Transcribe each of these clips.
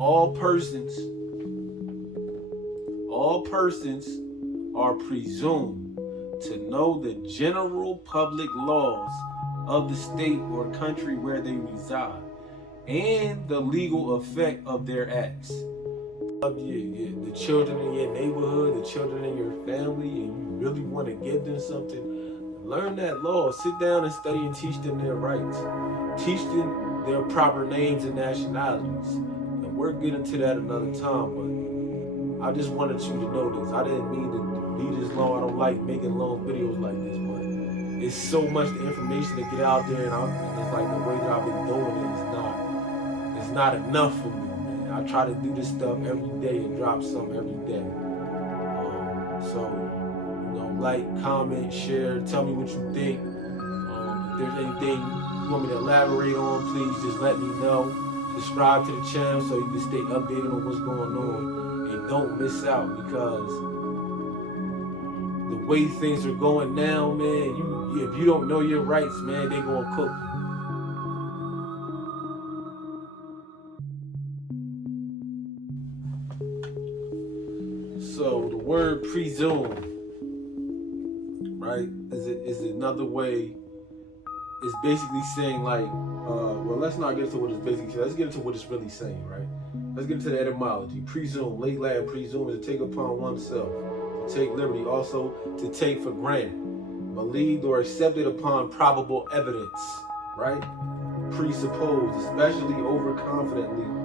all persons are presumed to know the general public laws of the state or country where they reside and the legal effect of their acts. The children in your neighborhood, the children in your family, and you really want to give them something, learn that law. Sit down and study and teach them their rights. Teach them their proper names and nationalities. And we'll get into that another time, but I just wanted you to know this. I didn't mean to be this long. I don't like making long videos like this, but it's so much information to get out there, and it's like the way that I've been doing it is not enough for me. I try to do this stuff every day and drop something every day. Like, comment, share, tell me what you think. If there's anything you want me to elaborate on, please just let me know. Subscribe to the channel so you can stay updated on what's going on. And don't miss out, because the way things are going now, man, if you don't know your rights, man, they're going to cook you. So the word presume, right, is another way. It's basically saying like, well, let's not get into what it's basically saying. Let's get into what it's really saying, right? Let's get into the etymology. Presume, late Latin, presume is to take upon oneself, to take liberty, also to take for granted, believed or accepted upon probable evidence, right? Presupposed, especially overconfidently.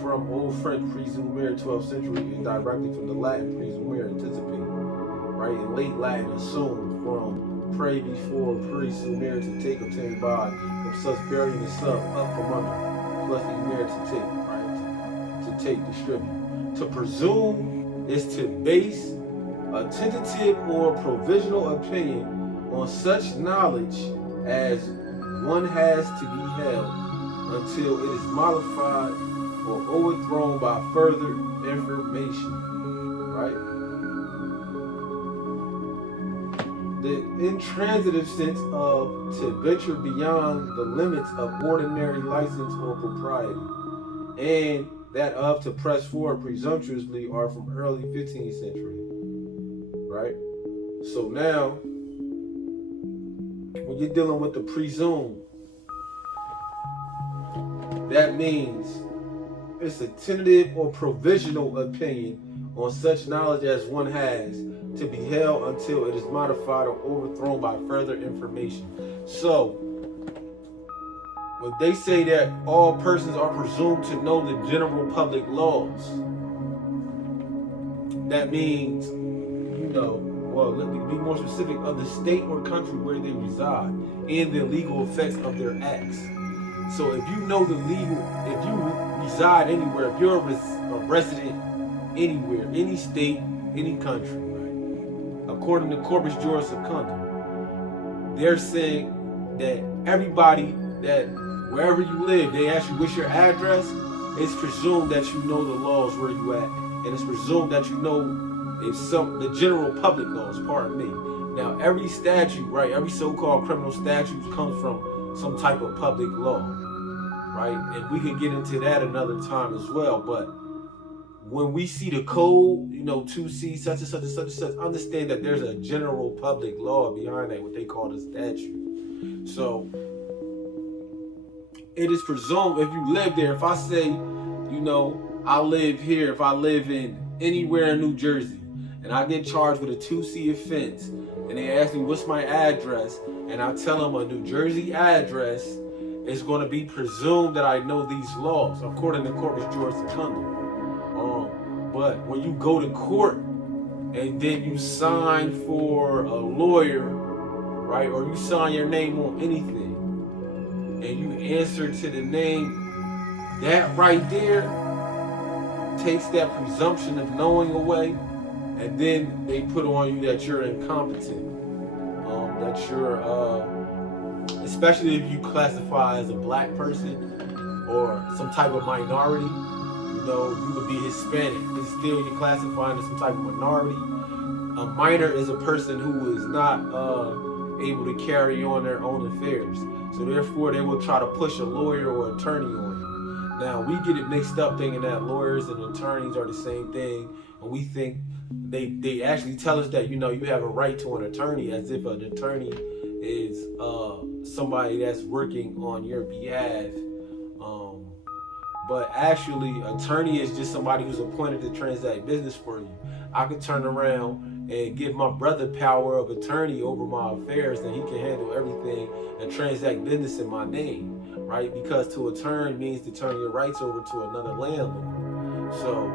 From Old French presumere, 12th century, and directly from the Latin presumere, anticipate, right? In late Latin, assume, from pre before, presumere, to take, obtain by, from such burying the sub, up from under, plus emere, to take, right? To take, distribute. To presume is to base a tentative or provisional opinion on such knowledge as one has to be held until it is modified or overthrown by further information, right? The intransitive sense of to venture beyond the limits of ordinary license or propriety, and that of to press forward presumptuously are from early 15th century, right? So now, when you're dealing with the presume, that means it's a tentative or provisional opinion on such knowledge as one has to be held until it is modified or overthrown by further information. So, when they say that all persons are presumed to know the general public laws, that means, well, let me be more specific, of the state or country where they reside and the legal effects of their acts. So if you know the legal, if you reside anywhere, if you're a resident anywhere, any state, any country, right? According to Corpus Juris Secundum, they're saying that everybody that wherever you live, they ask you what's your address, it's presumed that you know the laws where you at. And it's presumed that you know the general public laws, pardon me. Now every statute, right, every so-called criminal statute comes from some type of public law, right? And we can get into that another time as well. But when we see the code, 2C, such and such and such and such, understand that there's a general public law behind that, what they call the statute. So it is presumed if you live there, if I say, I live here, if I live in anywhere in New Jersey, and I get charged with a 2C offense, and they ask me what's my address, and I tell them a New Jersey address, it's going to be presumed that I know these laws, according to Corpus Juris Secundum. But when you go to court, and then you sign for a lawyer, right, or you sign your name on anything, and you answer to the name, that right there takes that presumption of knowing away, and then they put on you that you're incompetent, that you're, especially if you classify as a black person or some type of minority, you would be Hispanic, and still you're classifying as some type of minority. A minor is a person who is not able to carry on their own affairs. So therefore, they will try to push a lawyer or attorney on you. Now we get it mixed up thinking that lawyers and attorneys are the same thing, and we think they actually tell us that you have a right to an attorney, as if an attorney is somebody that's working on your behalf. But actually, attorney is just somebody who's appointed to transact business for you. I could turn around and give my brother power of attorney over my affairs, and he can handle everything and transact business in my name, right? Because to attorney means to turn your rights over to another landlord. So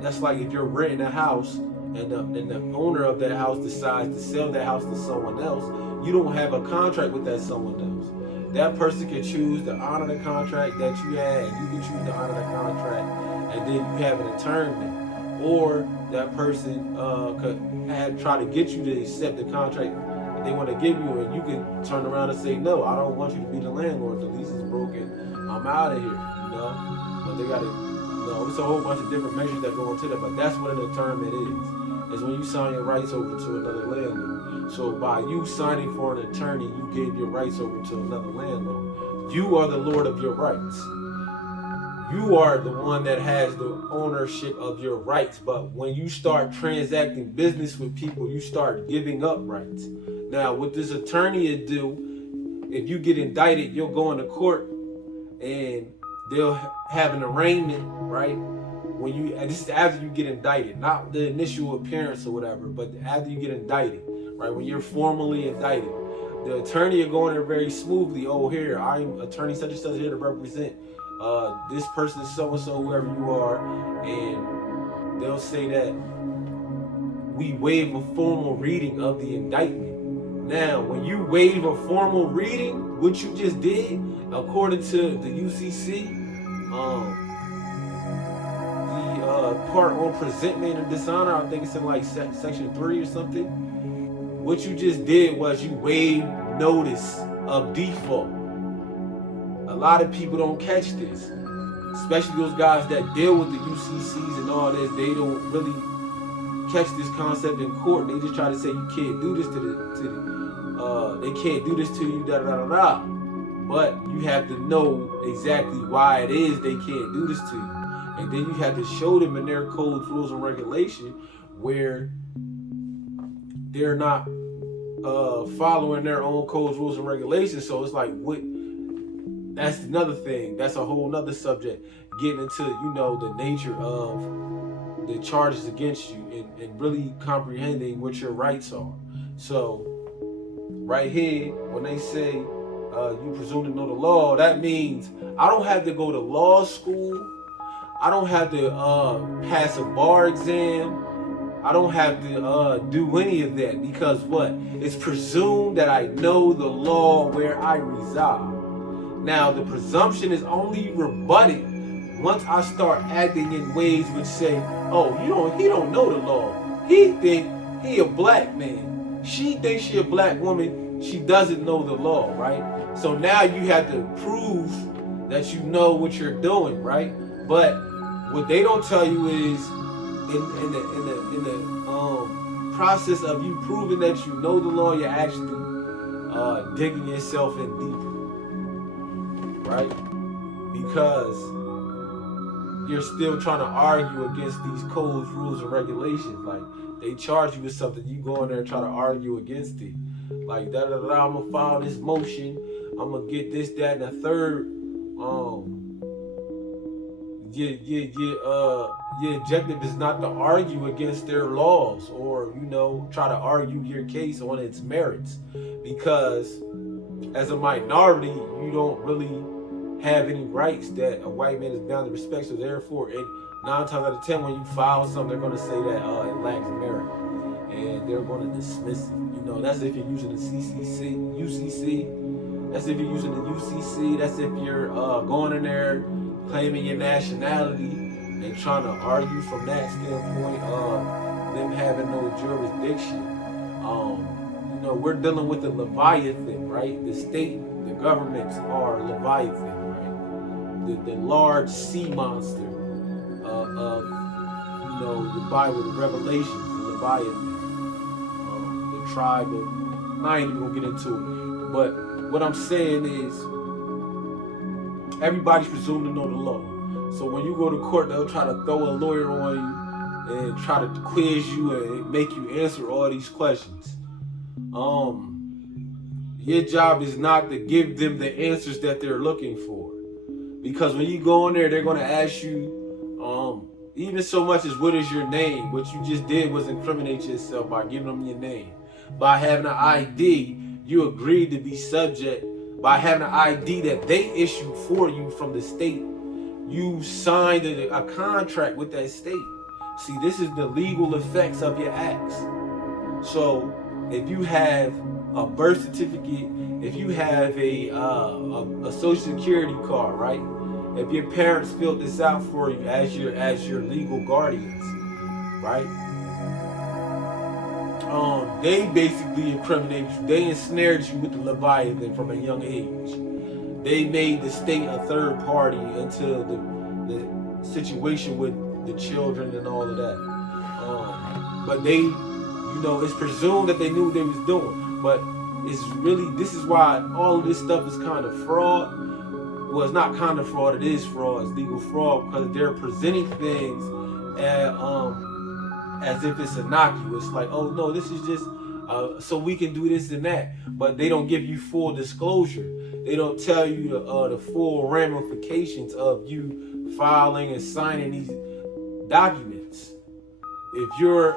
that's like if you're renting a house and the owner of that house decides to sell that house to someone else, you don't have a contract with that someone else. That person can choose to honor the contract that you had, and you can choose to honor the contract, and then you have an attorney. Or that person could try to get you to accept the contract that they want to give you, and you can turn around and say, no, I don't want you to be the landlord. The lease is broken. I'm out of here, But they got to, it's a whole bunch of different measures that go into that, but that's what an attorney is when you sign your rights over to another landlord. So by you signing for an attorney, you gave your rights over to another landlord. You are the lord of your rights. You are the one that has the ownership of your rights. But when you start transacting business with people, you start giving up rights. Now, what this attorney will do, if you get indicted, you'll go into court and they'll have an arraignment, right? This is after you get indicted, not the initial appearance or whatever, but after you get indicted, right? When you're formally indicted, the attorney will go in there very smoothly. Oh, here, I'm attorney such and such here to represent this person, so-and-so, whoever you are, and they'll say that we waive a formal reading of the indictment. Now, when you waive a formal reading, what you just did, according to the UCC, the part on presentment and dishonor, I think it's in like section 3 or something. What you just did was you waived notice of default. A lot of people don't catch this, especially those guys that deal with the UCCs and all this. They don't really catch this concept in court. They just try to say you can't do this they can't do this to you, da da da da. But you have to know exactly why it is they can't do this to you. And then you have to show them in their codes, rules, and regulation where they're not following their own codes, rules, and regulations. So it's like, that's another thing. That's a whole nother subject. Getting into, the nature of the charges against you and really comprehending what your rights are. So right here, when they say you presume to know the law, that means I don't have to go to law school. I don't have to pass a bar exam. I don't have to do any of that, because what? It's presumed that I know the law where I reside. Now, the presumption is only rebutted once I start acting in ways which say, oh, he don't know the law. He think he a black man. She thinks she a black woman. She doesn't know the law, right? So now you have to prove that you know what you're doing, right? But what they don't tell you is in the process of you proving that you know the law, you're actually digging yourself in deeper, right? Because you're still trying to argue against these codes, rules, and regulations. Like, they charge you with something, you go in there and try to argue against it. Like, I'm gonna file this motion, I'm gonna get this, that, and the third. Your objective is not to argue against their laws or, try to argue your case on its merits, because as a minority, you don't really have any rights that a white man is bound to respect. So therefore, 9 times out of 10, when you file something, they're going to say that it lacks merit, and they're going to dismiss it. That's if you're using the UCC. That's if you're using the UCC. That's if you're going in there claiming your nationality and trying to argue from that standpoint of them having no jurisdiction. We're dealing with the Leviathan, right? The state, the governments are Leviathan, right? The large sea monster of the Bible, the Revelations, the Leviathan, the tribe of. I ain't even gonna get into it, but what I'm saying is, everybody's presumed to know the law. So when you go to court, they'll try to throw a lawyer on you and try to quiz you and make you answer all these questions. Your job is not to give them the answers that they're looking for. Because when you go in there, they're going to ask you, even so much as what is your name. What you just did was incriminate yourself by giving them your name. By having an ID, you agreed to be subject. By having an ID that they issued for you from the state, you signed a contract with that state. See, this is the legal effects of your acts. So if you have a birth certificate, if you have a social security card, right? If your parents filled this out for you as your legal guardians, right? They basically incriminated you. They ensnared you with the Leviathan from a young age. They made the state a third party into the situation with the children and all of that. But they, it's presumed that they knew what they was doing. But it's really, this is why all of this stuff is kind of fraud. Well, it's not kind of fraud, it is fraud. It's legal fraud because they're presenting things as if it's innocuous. Like, oh no, this is just so we can do this and that. But they don't give you full disclosure. They don't tell you the full ramifications of you filing and signing these documents. If you're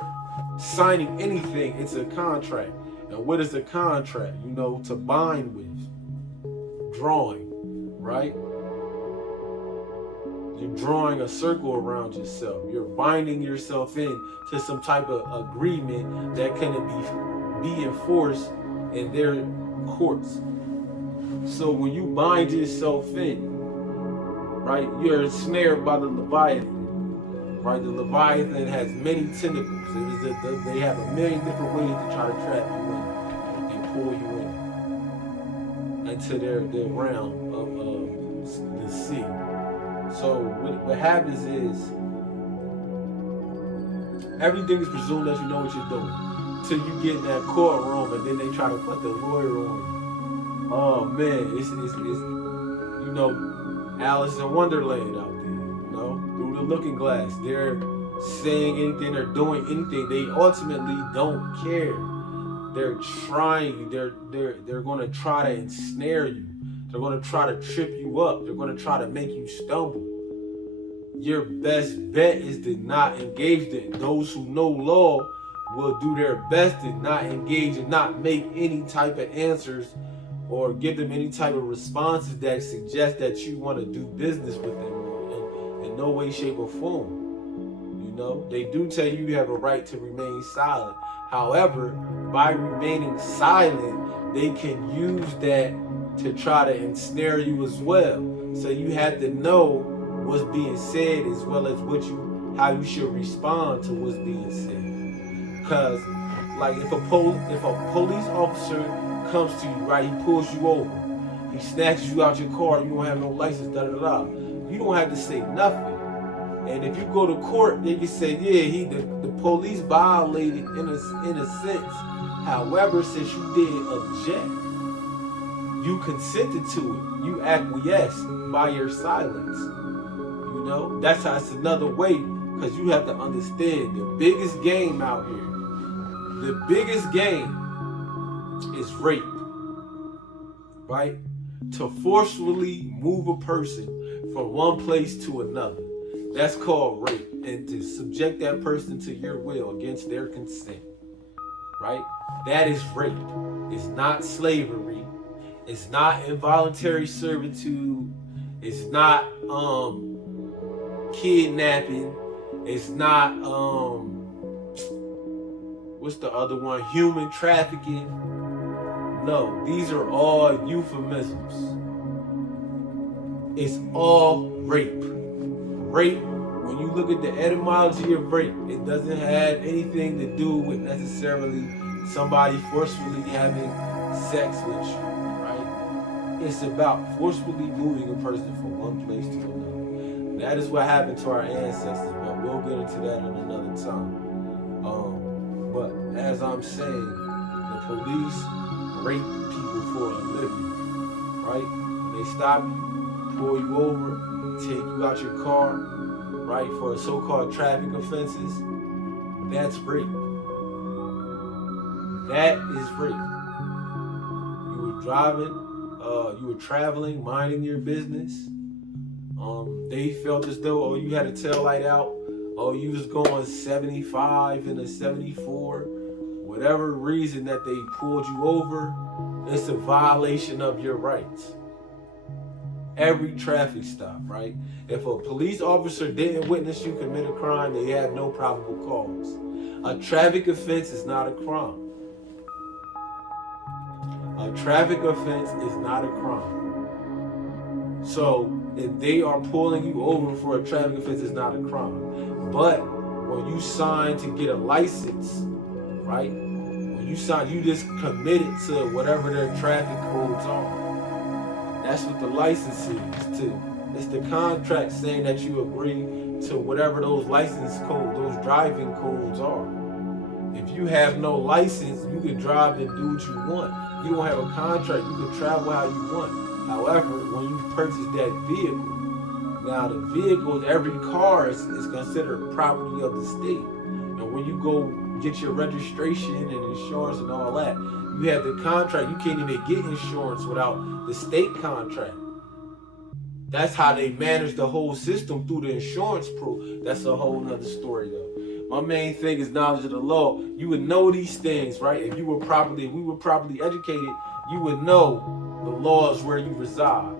signing anything, it's a contract. And what is a contract? To bind with. Drawing, right? You're drawing a circle around yourself. You're binding yourself in to some type of agreement that can be enforced in their courts. So when you bind yourself in, right, you're ensnared by the Leviathan, right? The Leviathan has many tentacles. They have a million different ways to try to trap you in and pull you in into their realm of the sea. So what happens is everything is presumed that you know what you're doing until you get in that courtroom and then they try to put the lawyer on you. Oh man, it's Alice in Wonderland out there, through the looking glass. They're saying anything, they're doing anything. They ultimately don't care. They're trying. They're going to try to ensnare you. They're going to try to trip you up. They're going to try to make you stumble. Your best bet is to not engage them. Those who know law will do their best to not engage and not make any type of answers or give them any type of responses that suggest that you want to do business with them in no way, shape, or form. They do tell you you have a right to remain silent. However, by remaining silent, they can use that to try to ensnare you as well. So you have to know what's being said as well as how you should respond to what's being said. Because, like, if a police officer comes to you, right, he pulls you over, he snatches you out your car, you don't have no license, you don't have to say nothing. And if you go to court, they can say, yeah, the police violated in a sense. However, since you didn't object, you consented to it. You acquiesced by your silence. That's how it's another way, because you have to understand the biggest game out here. The biggest game is rape, right? To forcefully move a person from one place to another. That's called rape. And to subject that person to your will against their consent, right? That is rape. It's not slavery. It's not involuntary servitude. It's not kidnapping. It's not what's the other one? Human trafficking. No, these are all euphemisms. It's all rape. Rape, when you look at the etymology of rape, it doesn't have anything to do with necessarily somebody forcefully having sex with you, right? It's about forcefully moving a person from one place to another. That is what happened to our ancestors, but we'll get into that in another time. But as I'm saying, the police rape people for a living, right? When they stop you, pull you over, take you out your car, right, for so-called traffic offenses, that's rape. That is rape. You were driving, you were traveling, minding your business. They felt as though, oh, you had a tail light out, oh, you was going 75 in a 74, whatever reason that they pulled you over, it's a violation of your rights. Every traffic stop, right? If a police officer didn't witness you commit a crime, they have no probable cause. A traffic offense is not a crime. A traffic offense is not a crime. So if they are pulling you over for a traffic offense, it's not a crime. But when you sign to get a license, right? When you sign, you just committed to whatever their traffic codes are. That's what the license is too. It's the contract saying that you agree to whatever those license codes, those driving codes are. If you have no license, you can drive and do what you want. You don't have a contract, you can travel how you want. However, when you purchase that vehicle, now the vehicles, every car is considered property of the state. And when you go get your registration and insurance and all that, you have the contract. You can't even get insurance without the state contract. That's how they manage the whole system through the insurance pro. That's a whole nother story though. My main thing is knowledge of the law. You would know these things, right? If we were properly educated, you would know the laws where you reside,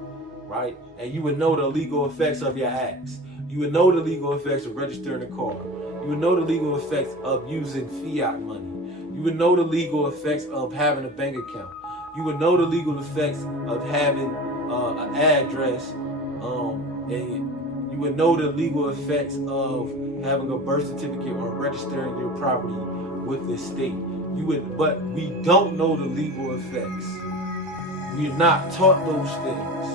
right? And you would know the legal effects of your acts. You would know the legal effects of registering a car. You would know the legal effects of using fiat money. You would know the legal effects of having a bank account. You would know the legal effects of having an address, and you would know the legal effects of having a birth certificate or registering your property with the state. But we don't know the legal effects. We're not taught those things,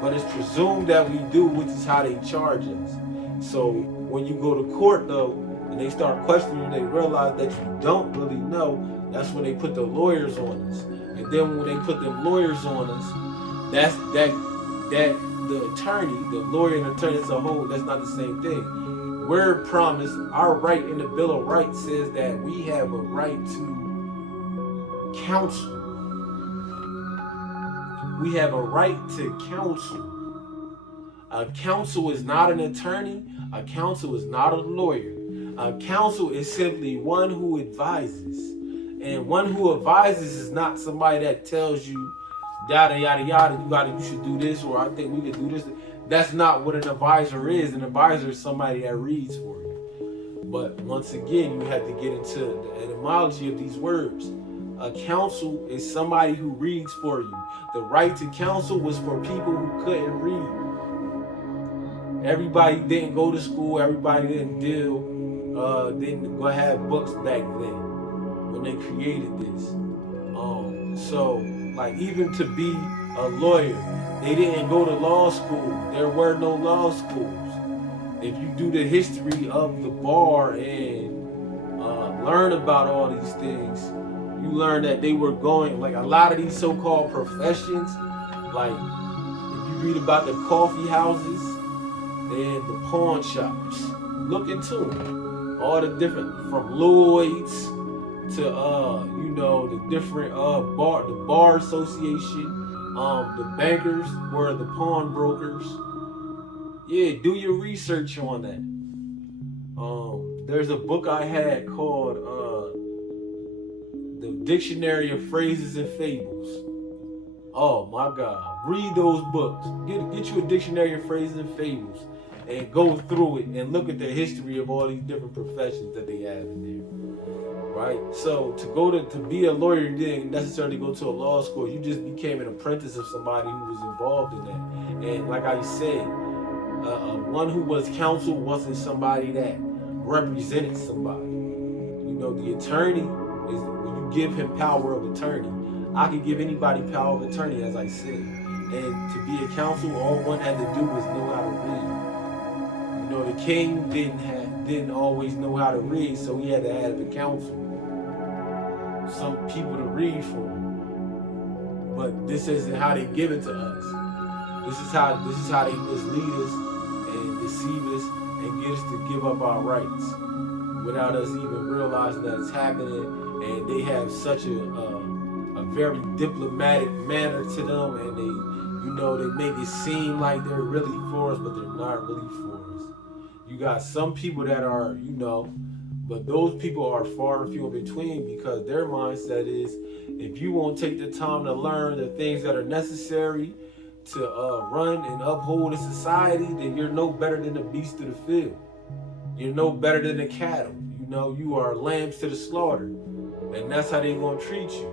but it's presumed that we do, which is how they charge us. So when you go to court though, and they start questioning you, they realize that you don't really know. That's when they put the lawyers on us. And then when they put the lawyers on us, that's the attorney, the lawyer and attorney as a whole, that's not the same thing. We're promised our right in the Bill of Rights says that we have a right to counsel. We have a right to counsel. A counsel is not an attorney. A counsel is not a lawyer. A counsel is simply one who advises. And one who advises is not somebody that tells you yada yada yada, you should do this, or I think we could do this. That's not what an advisor is. An advisor is somebody that reads for you. But once again, you have to get into the etymology of these words. A counsel is somebody who reads for you. The right to counsel was for people who couldn't read. Everybody didn't go to school. Everybody didn't didn't go have books back then when they created this. So like even to be a lawyer, they didn't go to law school. There were no law schools. If you do the history of the bar and learn about all these things, you learn that they were going, like a lot of these so-called professions, like if you read about the coffee houses and the pawn shops, look into them. All the different, from Lloyd's to the different the bar association, the bankers were the pawnbrokers. Yeah, do your research on that. There's a book I had called The Dictionary of Phrases and Fables. Oh my God, read those books. Get you a dictionary of phrases and fables and go through it and look at the history of all these different professions that they have in there. Right? So to be a lawyer, you didn't necessarily go to a law school. You just became an apprentice of somebody who was involved in that. And like I said, one who was counsel wasn't somebody that represented somebody. The attorney is when you give him power of attorney. I could give anybody power of attorney, as I said. And to be a counsel, all one had to do was know how to read. The king didn't always know how to read, so he had to have a counsel. Some people to read for him. But this isn't how they give it to us. This is how they mislead us and deceive us and get us to give up our rights without us even realizing that it's happening. And they have such a very diplomatic manner to them, and they make it seem like they're really for us, but they're not really for us. You got some people that are, but those people are far and few in between, because their mindset is, if you won't take the time to learn the things that are necessary to run and uphold a society, then you're no better than the beast of the field. You're no better than the cattle. You are lambs to the slaughter. And that's how they're going to treat you.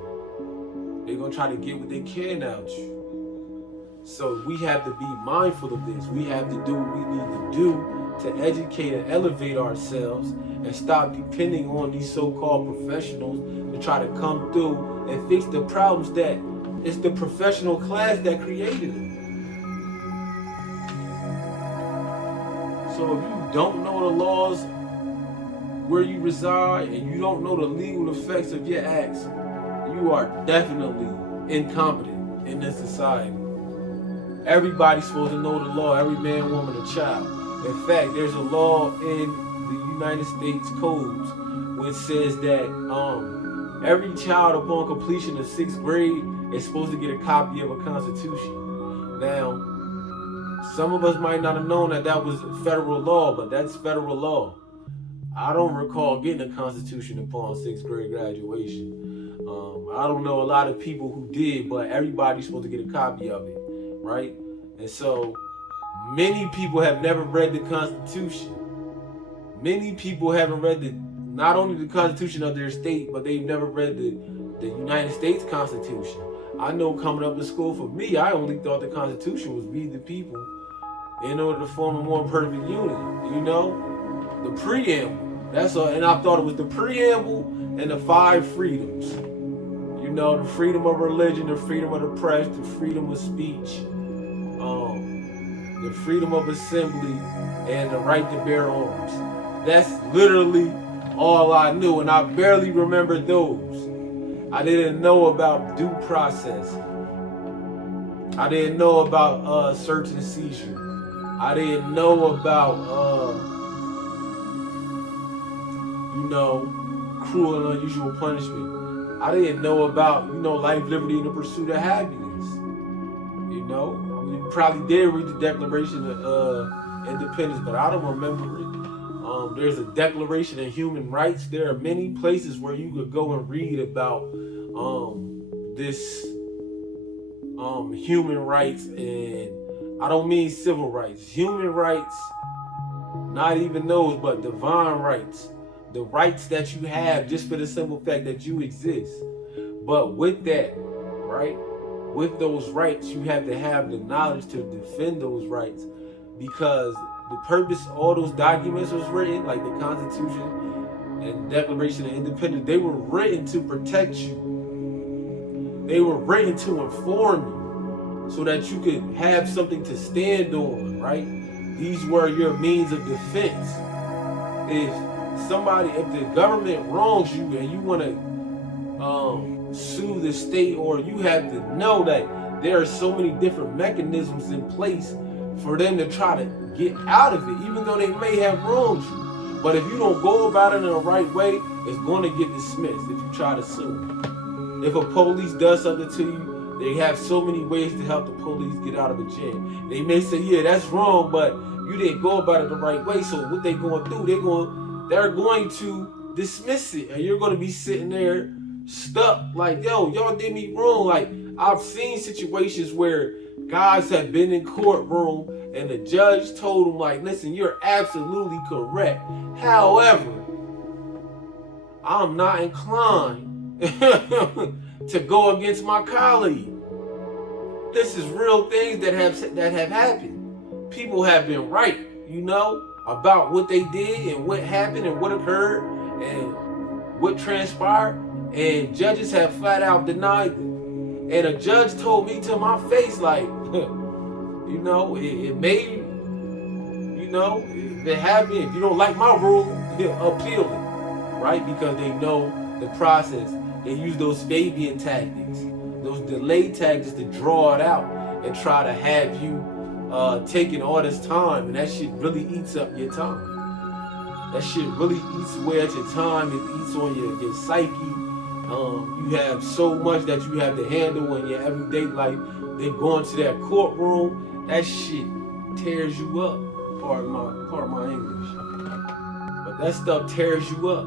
They're going to try to get what they can out you. So we have to be mindful of this. We have to do what we need to do to educate and elevate ourselves and stop depending on these so-called professionals to try to come through and fix the problems that it's the professional class that created it. So if you don't know the laws where you reside and you don't know the legal effects of your acts, you are definitely incompetent in this society. Everybody's supposed to know the law, every man, woman, and child. In fact, there's a law in the United States codes which says that every child upon completion of 6th grade is supposed to get a copy of a constitution. Now, some of us might not have known that was federal law, but that's federal law. I don't recall getting a constitution upon 6th grade graduation. I don't know a lot of people who did, but everybody's supposed to get a copy of it, right? And so many people have never read the Constitution. Many people haven't read not only the Constitution of their state, but they've never read the United States Constitution. I know coming up in school, for me, I only thought the Constitution was we the people in order to form a more perfect union. The preamble. That's all, and I thought it was the preamble and the 5 freedoms. The freedom of religion, the freedom of the press, the freedom of speech, the freedom of assembly, and the right to bear arms. That's literally all I knew, and I barely remember those. I didn't know about due process. I didn't know about search and seizure. I didn't know about cruel and unusual punishment. I didn't know about, life, liberty, and the pursuit of happiness. You probably did read the Declaration of Independence, but I don't remember it. There's a Declaration of Human Rights. There are many places where you could go and read about this human rights, and I don't mean civil rights. Human rights, not even those, but divine rights. The rights that you have just for the simple fact that you exist. But with that, right, with those rights, you have to have the knowledge to defend those rights, because the purpose all those documents was written, like the Constitution and Declaration of Independence, they were written to protect you. They were written to inform you so that you could have something to stand on, right? These were your means of defense. If the government wrongs you and you want to sue the state, or you have to know that there are so many different mechanisms in place for them to try to get out of it, even though they may have wronged you. But if you don't go about it in the right way, it's going to get dismissed if you try to sue. If a police does something to you, they have so many ways to help the police get out of a jam. They may say, yeah, that's wrong, but you didn't go about it the right way. So what they going to do, they're going to dismiss it, and you're going to be sitting there stuck like, yo, y'all did me wrong. Like, I've seen situations where guys have been in courtroom and the judge told them, like, listen, you're absolutely correct. However, I'm not inclined to go against my colleague. This is real things that have happened. People have been right, about what they did and what happened and what occurred and what transpired, and judges have flat out denied it. And a judge told me to my face, like, it may, if it happened, if you don't like my rule, appeal it, right? Because they know the process. They use those Fabian tactics, those delay tactics to draw it out. and try to have you taking all this time, and that shit really eats up your time. That shit really eats away at your time. It eats on your psyche. You have so much that you have to handle in your everyday life. Then going to that courtroom, that shit tears you up. Pardon my English. But that stuff tears you up.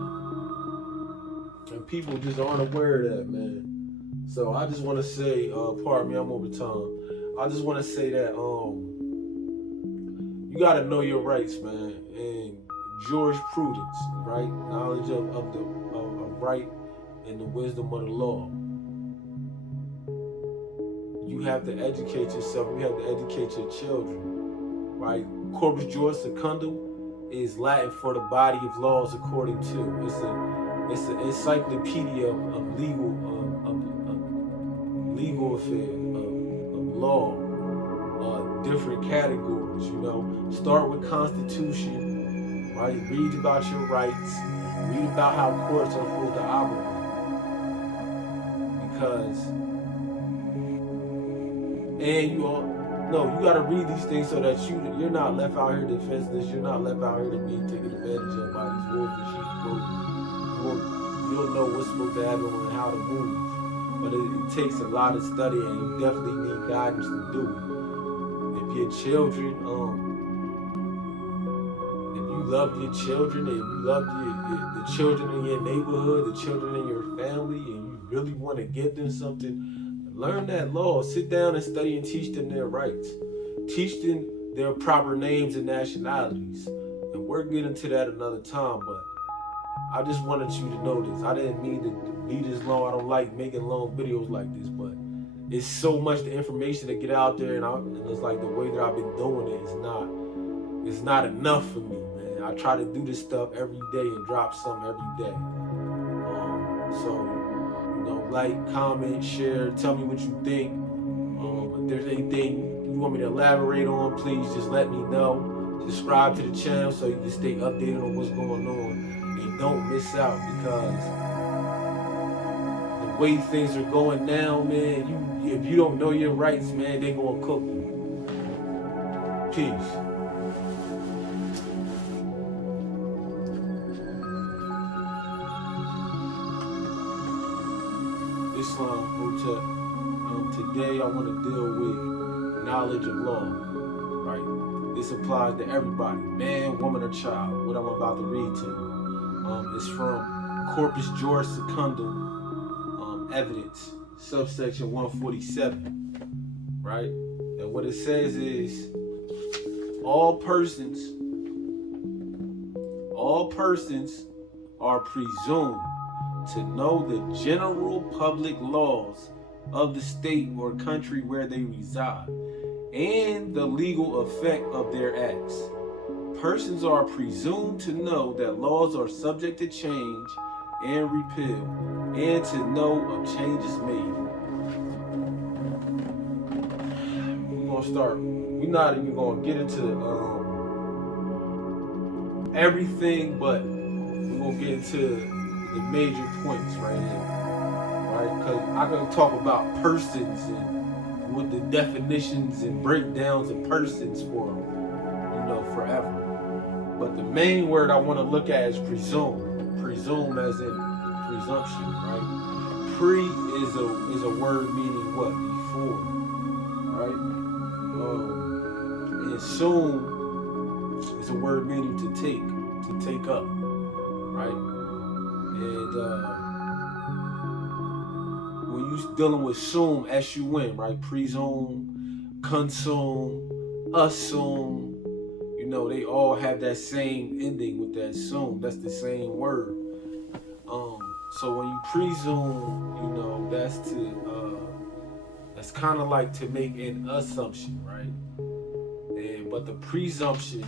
And people just aren't aware of that, man. So I just want to say, pardon me, I'm over time. I just want to say that you got to know your rights, man. And jurisprudence, right? Knowledge of right and the wisdom of the law. You have to educate yourself. You have to educate your children, right? Corpus Juris Secundum is Latin for the body of laws according to. It's an encyclopedia of legal affairs, of law, different categories. Start with Constitution, right? Read about your rights. Read about how courts are supposed to operate. You got to read these things so that you're not left out here defenseless. You're not left out here to be taken advantage of by these wolves and sheep. You'll know what's supposed to happen and how to move. But it takes a lot of study, and you definitely need guidance to do it. If your children, if you love your children, if you love the children in your neighborhood, the children in your family, and you really want to give them something, learn that law. Sit down and study and teach them their rights. Teach them their proper names and nationalities. And we'll get into that another time, but I just wanted you to know this. I didn't mean to be this long. I don't like making long videos like this, but it's so much the information to get out there, and it's like the way that I've been doing it is not enough for me, man. I try to do this stuff every day and drop something every day. Like, comment, share, tell me what you think. If there's anything you want me to elaborate on, please just let me know. Subscribe to the channel so you can stay updated on what's going on. And don't miss out, because the way things are going now, man, if you don't know your rights, man, they gonna cook you. Peace. Islam Hotep. Today I want to deal with knowledge of law, right? This applies to everybody, man, woman, or child. What I'm about to read to you is from Corpus Juris Secundum Evidence, subsection 147, right? And what it says is, all persons are presumed to know the general public laws of the state or country where they reside and the legal effect of their acts. Persons are presumed to know that laws are subject to change and repeal, and to know of changes made. We're gonna start. We're not even gonna get into everything, but we're gonna get into the major points right here, right? Because I can talk about persons and with the definitions and breakdowns of persons for forever. But the main word I want to look at is presume. Presume as in presumption, right? Pre is a word meaning what? Before, right? And assume is a word meaning to take up, right? And when you're dealing with sum, S-U-M, right? Presume, consume, assume, they all have that same ending with that sum. That's the same word. So when you presume, that's kind of like to make an assumption, right? But the presumption